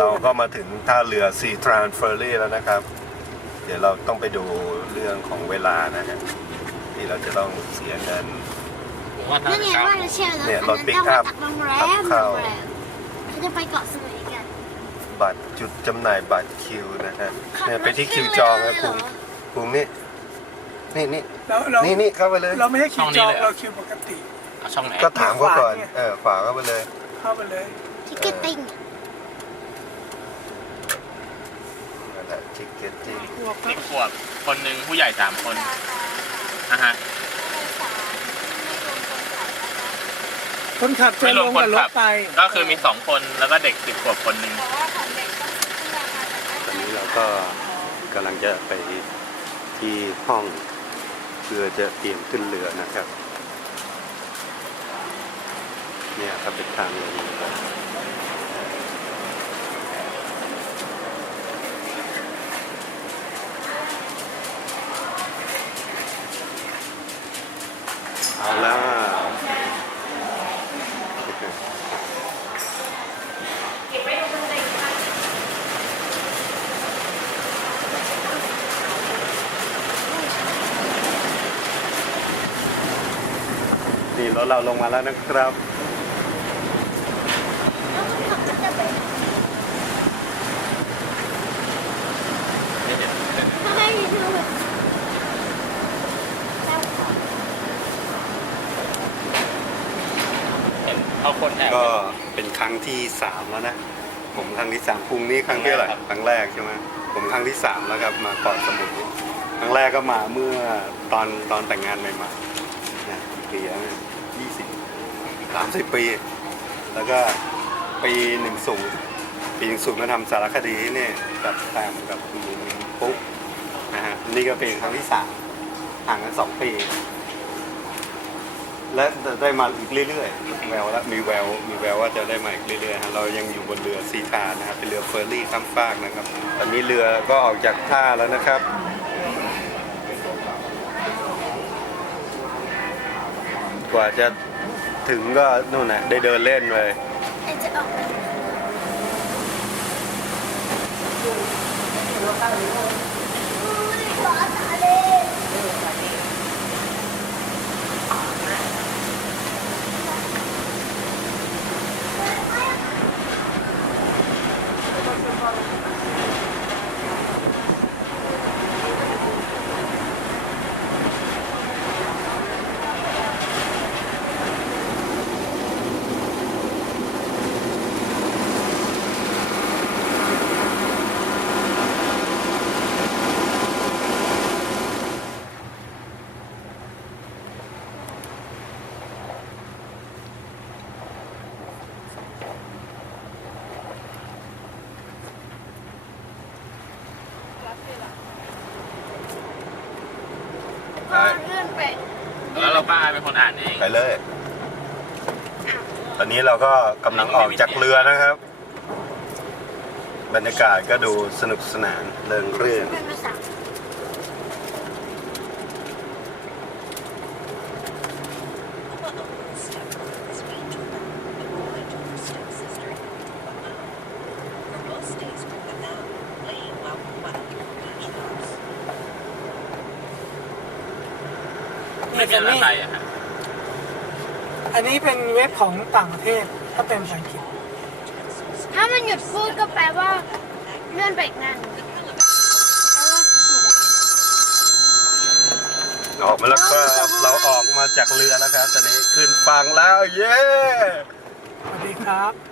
เราก็มาถึงท่าเรือ Sea Trans Ferry แล้วนะครับ เดี๋ยวเราต้องไปดูเรื่องของเวลานะฮะที่เราจะต้องเสียเงิน ผมว่าน่านั่นจะไงเก้าว่าจะเชื่อแล้วเนี่ยอันรถนั้นปิกจะอัมาพจากโรงแรมขับโรเข้า งแรมเขาจะไปเกาะสมุยกันบัตรจุดจำหน่ายบัตรคิวนะฮะเนี่ยไปที่คิวจองนะคุณคุณนี่นี่นี่เราเรานี่นี่เข้าไปเลย เราไม่ใช่คิวจองเราคิวปกติ เอาช่องไหนก็ถามเขาก่อนเนี่ยเออฝากเข้าไปเลย เข้าไปเลย ทิกเก็ตติ้ง นั่นแหละทิเก็ตจิ้งสิบขวบคนหนึ่งผู้ใหญ่สามคนอะฮะคนขับจะไม่รลวมงคนกับรขัถบไป ก็คือมีสองคนแล้วก็เด็กสิบขวบคนหนึ่งตอนนี้เราก็กำลังจะไปที่ห้องเพื่อจะเตรียมขึ้นเรือนะครับ เนี่ยครับเป็นทางลงเรือเอาแล้ว นี่ รถเราลงมาแล้วนะครับให้ดูเห็นเขาคนแอบก็เป็นครั้งที่สามแล้วนะ ผมครั้งที่สามพรุ่งนี้ครั้งที่อะไหรครับครั้งแรกใช่ไหมผมครั้งที่สามแล้วครับมาเกาะสมุยครั้งแรกก็มาเมื่อตอนตอนแต่งงานใหม่ๆนะกี่ปีแล้วยี่ สิบสามสิบปี แล้วก็ปีหนึ่งศูนย์ปีหนึ่งศูนย์มาทำสารคดีเนี่ยกับแตมกับคุณปุ๊กนะฮะนี่ก็เป็นครั้งที่สามห่างกันสองปี และได้มาอีกเรื่อยๆแววแล้วมีแววมีแววว่าจะได้มาอีกเรื่อยๆฮะเรายังอยู่บนเรือซีทานนะครับเป็นเรือเฟอร์รี่ข้ามฟากนะครับตอนนี้เรือก็ออกจากท่าแล้วนะครับ กว่าจะถึงก็นู่นน่ะได้เดินเล่นเลย ไอ้จะออกไปพอเลื่อนไป แล้วเราป้าเป็นคนอ่านเองไปเลย ตอนนี้เราก็กำลังออกจากเรือนะครับ บรรยากาศก็ดูสนุกสนานเริงรื่น เป็นภาษา ไม่เป็นอะไรอะฮะอันนี้เป็นเว็บของต่างประเทศถ้าเป็นภาษาอังกฤษถ้ามันหยุดพูดก็แปลว่าเลื่อนไปอีกนานหนึ่งแปลว่าหมดแล้วออกมาแล้วครับเราออกมาจากเรือแล้วครับ ตอนนี้ขึ้นฝั่งแล้ว เย้ สวัสดีครับ